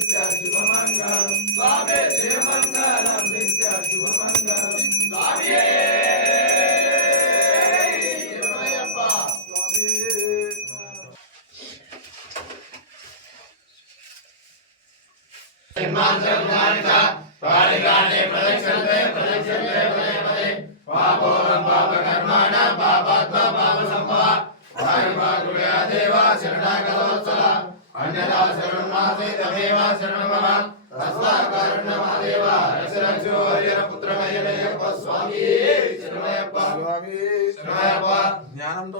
నిత్య శుభమంగళం స్వామి జయమంగళం నిత్య శుభమంగళం స్వామి पालिकाने प्रदक्षिणते प्रदक्षिणते पदे पदे पापोरं पापकर्माणां पापात्मा पापसम्भवा वायुवा गुरुया देवा शरणागतवत्सला अन्यथा शरणं नास्ति तमेव शरणं मम तस्मात् कारुण्यमादेव रक्षरक्षो हरिहरपुत्रमय्यप्प स्वामी शरणमयप्प स्वामी शरणमयप्प ज्ञानं